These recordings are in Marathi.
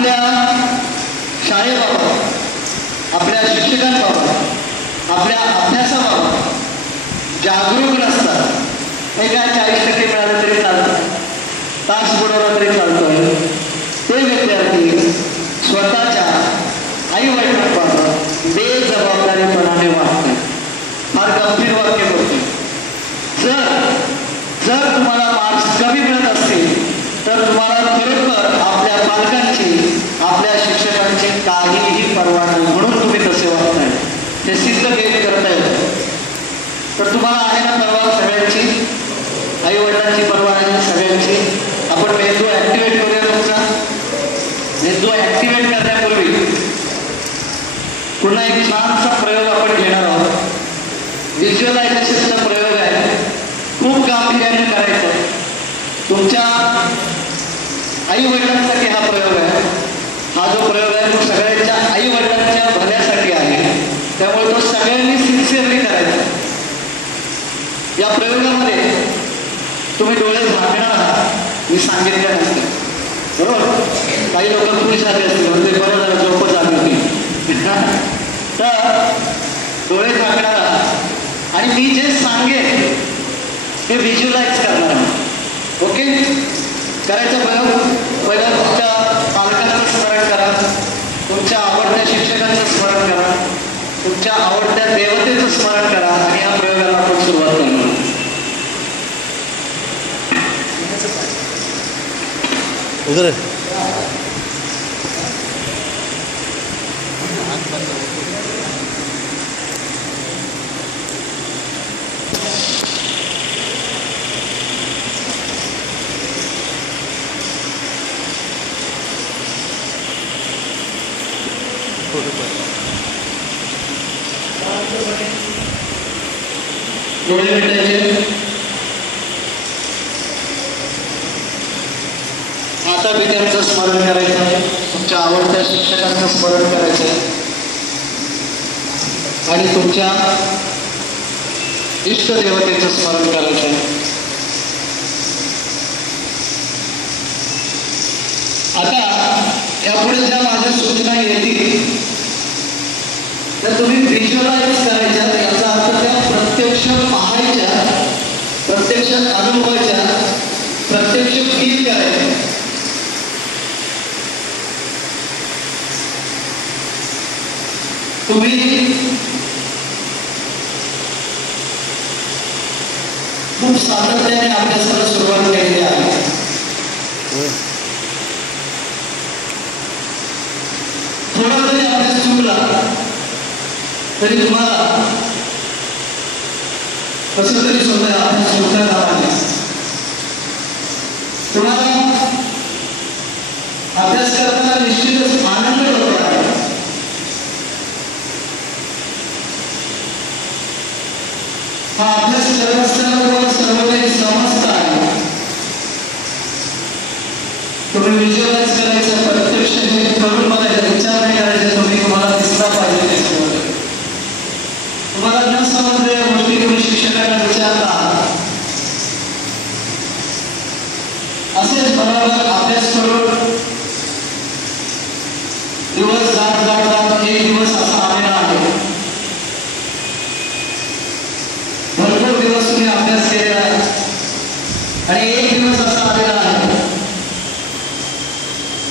आपल्या शाळेबाबत, आपल्या शिक्षकांबाबत, आपल्या अभ्यासाबाबत जागरूक नसतात. हे काय 40% मिळालं तरी चालतं, तास बुडवला तरी चालतोय, ते विद्यार्थी स्वतःच्या आई वडिलांबाबत बेजबाबदारीपणाने वागतात. फार गंभीर वाक्य करतो. जर तुम्हाला मार्क्स कमी मिळत असतील तर तुम्हाला खरोखर आपल्या पालकांची, आपल्या शिक्षकांची काहीही पर्वा नाही, म्हणून तुम्ही तसे वागताय. हे सिद्ध करता येतं. तर तुम्हाला आहे ना पर्वा सगळ्यांची, आई वडिलांची पर्वा आहे सगळ्यांची. आपण मेंदू ऍक्टिव्हेट करूया. तुमचा मेंदू ऍक्टिव्हेट करण्यापूर्वी पुन्हा एक छानसा प्रयोग आपण घेणार आहोत. व्हिज्युअलायझेशनचा प्रयोग आहे. खूप गांभीर्याने करायचं आहे. तुमच्या आई वडिलांसाठी हा प्रयोग आहे. हा जो प्रयोग आहे तो सगळ्यांच्या आई वडिलांच्या भल्यासाठी आहे. त्यामुळे तो सगळ्यांनी सिन्सिअरली करायचा. या प्रयोगामध्ये तुम्ही डोळे झाकणार आहात, मी सांगितल्यानंतर. बरोबर? काही लोक खुश झाले असतील, म्हणजे बरं झालं झोपच आली होती. तर डोळे झाकणार आहात आणि मी जे सांगेन ते व्हिज्युअलाइज करणार आहात. ओके? करायचा प्रयोग. पहिला तुमच्या पालकांचं स्मरण करा, तुमच्या आवडत्या शिक्षकांचं स्मरण करा, तुमच्या आवडत्या देवतेचं स्मरण करा आणि या प्रयोगाला आपण सुरुवात करणार. उधर डोळे मिटायचे. माता पित्यांचं स्मरण करायचं आहे, तुमच्या आवडत्या शिक्षकांचं स्मरण करायचं आहे आणि तुमच्या इष्टदेवतेचं स्मरण करायचं आहे. आता यापुढे ज्या माझ्या सूचना येतील तर तुम्ही व्हिज्युअलाइज करायच्या. याचा अर्थ त्या प्रत्यक्ष पाहायच्या, प्रत्यक्ष अनुभवायच्या, प्रत्यक्ष फील करायच्या. तुम्ही खूप सातत्याने अभ्यासाला सुरुवात केलेली आहे. थोडा जरी अभ्यास चुकला तरी तुम्हाला कसं तरी स्वतः अभ्यास चुकता आला. तुम्हाला अभ्यास करताना निश्चितच आनंद होतो आहे. हा अभ्यास करत असताना तुम्हाला सर्व काही समजत आहे. तुम्ही व्हिज्युअलाइज करायचं, प्रत्यक्ष हे करून बघायचं, विचार नाही करायचा. तुम्हाला दिसला पाहिजे. तुम्हाला न समजलेल्या गोष्टी तुम्ही शिक्षकांना विचारता. असेच बरोबर अभ्यास करून दिवस जात जात जात एक दिवस असा आलेला आहे. भरपूर दिवस तुम्ही अभ्यास केलेला आहे आणि एक दिवस असा आलेला आहे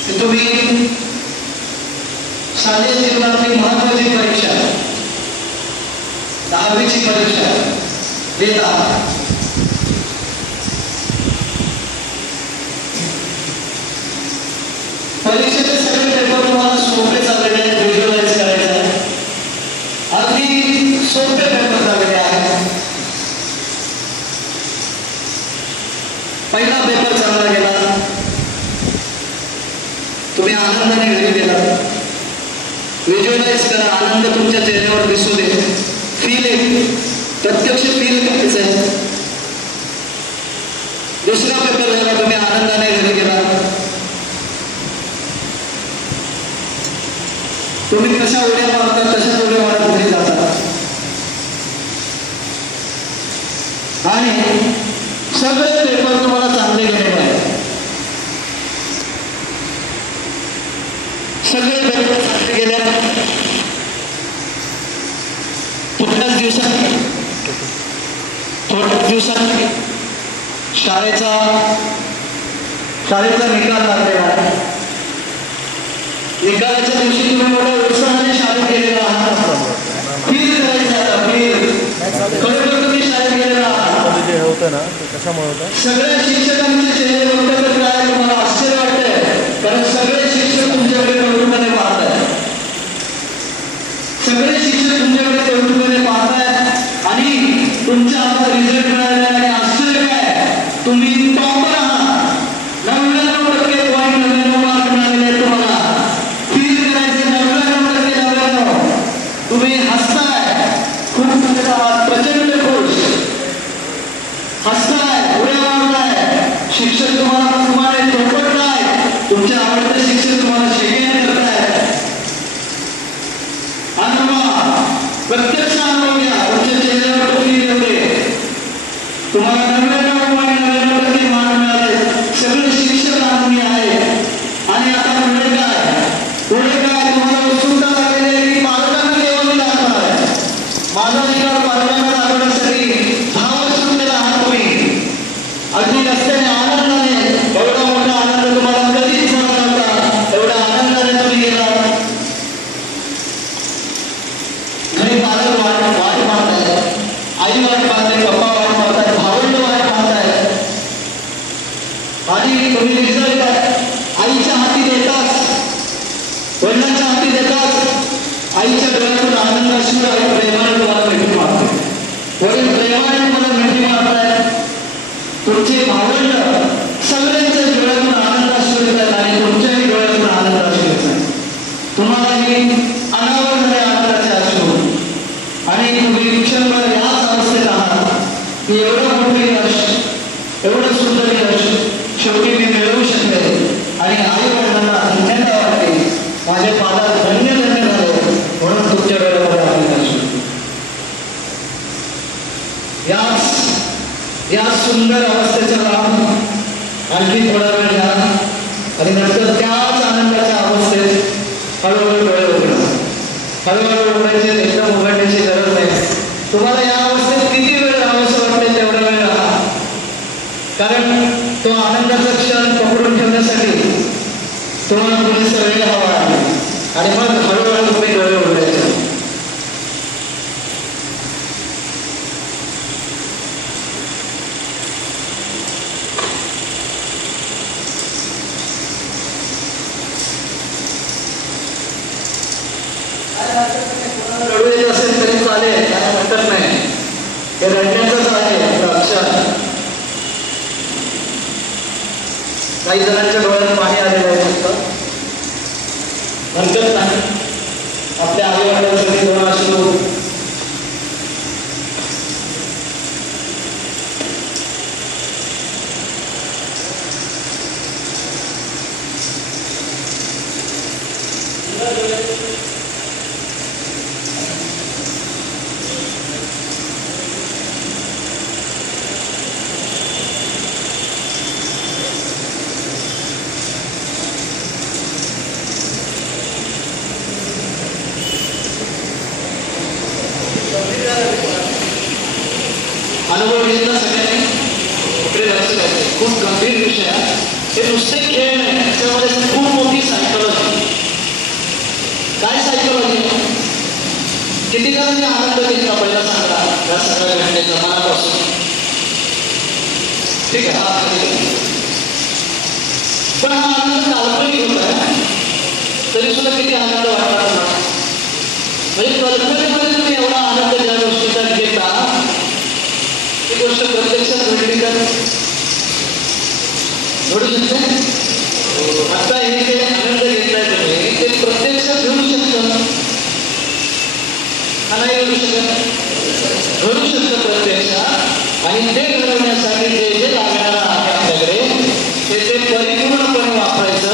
की तुम्ही शालेय जीवनातली महत्वाची परीक्षा, 10वीची परीक्षा देत आहात. परीक्षेचे सगळे पेपर तुम्हाला सोपे चाललेले आहेत. व्हिज्युअलाइज करायचं आहे. अगदी सोपे पेपर झालेले आहेत. पहिला पेपर चांगला गेला, तुम्ही आनंदाने घरी गेला. व्हिज्युअलाइज करा, आनंद तुमच्या चेहऱ्यावर दिसू दे. फील एक प्रत्यक्ष फील करायचं आहे. दुसरा पेपर झाला, तुम्ही आनंदाने घरी गेला. तुम्ही कशा उड्या मारता तशाच उड्या मारत घरी जातात आणि सगळे पेपर तुम्हाला चांगले गेले पाहिजे. सगळे व्यक्त गेल्या थोड्याच दिवसांनी शाळेचा निकाल लागलेला आहे. निकालाच्या दिवशी तुम्ही मोठ्या उत्साहाने शाळेत गेलेला आहात. फील करायचं आता फील खरोखर तुम्ही शाळेत गेलेला आहात. जे होतं ना ते कशामुळे होतं? सगळ्या शिक्षकांचे चेहरे बघताना काय तुम्हाला आश्चर्य वाटतंय, कारण सगळे शिक्षक तुमच्याकडे कौतुकाने पाहत आहेत. सगळे शिक्षक तुमच्याकडे कौतुकाने पाहत आहेत आणि तुमच्या हातात रिझल्ट मिळाला आणि आश्चर्य काय, तुम्ही टॉपर आहात. 99% पॉईंट 99 मार्क मिळालेले आहेत तुम्हाला. फील करायचे 99% तुम्ही हसताय, खूप खुश आहात, प्रचंड खुश हसताय, उड्या मारताय. शिक्षक तुम्हाला थोपटताय, तुमचे आवडते शिक्षक तुम्हाला शेकेन करतायत. प्रत्यक्ष अनुभव घ्या, तुमच्या चेहऱ्यावर तुम्ही ठेवले, तुम्हाला 99% मार्क मिळाले. सगळे शिक्षक आनंदी आहेत. आणि आता पुढे काय तुम्हाला उत्सुकता लागलेली आहे की पालकांना केव्हा मी दाखवणार आहे. माझा निकाल पालकांना दाखवण्यासाठी धावत सुटलेला आहात तुम्ही. अगदी रस्त्याने आनंदाने, एवढा मोठा आनंद तुम्हाला कधीच झाला नव्हता, एवढ्या आनंदाने तुम्ही गेलात. घरी पालक वाट पाहताय, आई वाट पाहते, पप्पा वाट पाहताय, भावंड वाट पाहताय. आणि तुम्ही रिझल्ट आईच्या हाती देताच, वडिलांच्या हाती देताच आईच्या डोळ्यातून आनंद अश्रू आणि प्रेमाने तुम्हाला मिठी मारते. वडील प्रेमाने तुम्हाला मिठी मारताय. तुमचे भावंड सगळ्यांच्या डोळ्यातून आनंद अश्रू येतात आणि तुमच्याही डोळ्यातून आनंद अश्रू येतात. तुम्हालाही अनावर झाले आनंदाचे अश्रू. आणि तुम्ही क्षणभर याच अवस्थेत आहात की एवढं मोठं यश, एवढं सुंदर यश शेवटी मी मिळवू शकले. आणि आई वडिलांना धन्यता वाटते, माझे पालक धन्य झाले म्हणून तुमच्या डोळ्यामध्ये आनंद असतो. या सुंदर अवस्थेचा लाभ आणखी थोडा वेळ घ्या आणि नंतर त्याच आनंदाच्या अवस्थेत हळूहळू डोळे उघडा. हळूहळू उघडायचे, एकदम उघडण्याची गरज नाही. तुम्हाला या अवस्थेत किती वेळ राहावंसं वाटते तेवढा वेळ राहा, कारण तो आनंदाचा क्षण पकडून ठेवण्यासाठी तुम्हाला पुरेसा वेळ हवा आहे. आणि मग हळूहळू तुम्ही डोळे उघडायचे. रडू येत असेल तरी चालेल, काय हरकत नाही. हे रडण्याचंच आहे अक्षर. काही जणांच्या डोळ्यात पाणी आलेलं आहे, फक्त हरकत नाही. आपल्या आई वडिलांसाठी डोळा असतो. अनुभव घेतला सगळ्यांनी. इकडे लक्ष द्यायचं, खूप गंभीर विषय आहे. हे नुसते खेळ नाही, त्याच्यामध्ये खूप मोठी सायकोलॉजी. काय सायकोलॉजी? किती जणांनी आनंद घेतला पहिला सांगा या सगळ्या घटनेचा मनापासून? ठीक आहे, हा पण हा आनंद काल्पनिक होत आहे, तरी सुद्धा किती आनंद वाटला तुम्हाला. म्हणजे कल्पनेमध्ये तुम्ही एवढा आनंद ज्या गोष्टीचा घेता, ती गोष्ट प्रत्यक्षात घडली तर घडू शकते. आता हे जे आनंद घेताय तुम्ही, ते प्रत्यक्षात घडू शकतं का नाही घडू शकत? घडू शकतं प्रत्यक्षात. आणि ते घडवण्यासाठी जे जे लागणारं आहे आपल्याकडे, ते परिपूर्णपणे वापरायचं.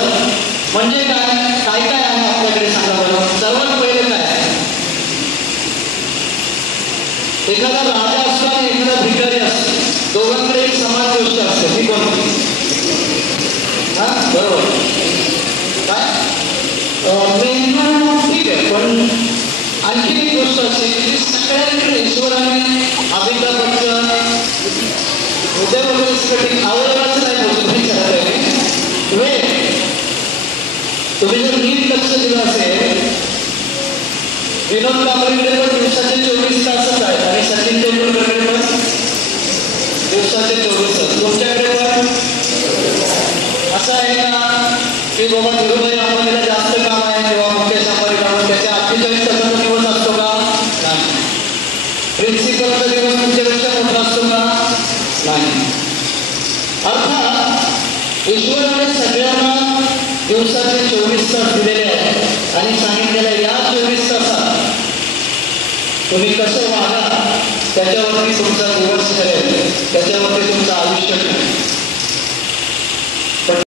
म्हणजे काय काय काय आहे आपल्याकडे सांगा बरं. सर्वात पहिले काय, एखादा राजा असतो आणि एखादा भिकारी असतो, दोघांकडे एक समान गोष्ट असते. ती कोणती? हा बरोबर. काय आणखी एक गोष्ट अशी की सगळ्यांकडे ईश्वराने अमिताभ बच्चन उदय वगैरे आवडण्याचं नाही बोलतो मी तुम्ही जर नीट लक्ष दिलं असेल विनोद कांबळीकडे पण दिवसाचे 24 तासच आहेत आणि सचिन तेंडुलकरकडे पण दिवसाचे 24 तास. तुमच्याकडे पण असं आहे का की बाबा धीरूभाई अंबानीला जास्त काम आहे किंवा मुकेश अंबानी काढून त्याच्या 48 तासाचा दिवस असतो का? नाही. प्रिन्सिपलचा दिवस तुमच्यापेक्षा मोठा असतो का? नाही. अर्थात ईश्वराने सगळ्यांना दिवसाचे 24 तास दिलेले आहेत आणि सांगितलेलं या 24 तासात तुम्ही कसं वागा त्याच्यावरती तुमचा दिवस ठरेल, त्याच्यावरती तुमचं आयुष्य ठरेल.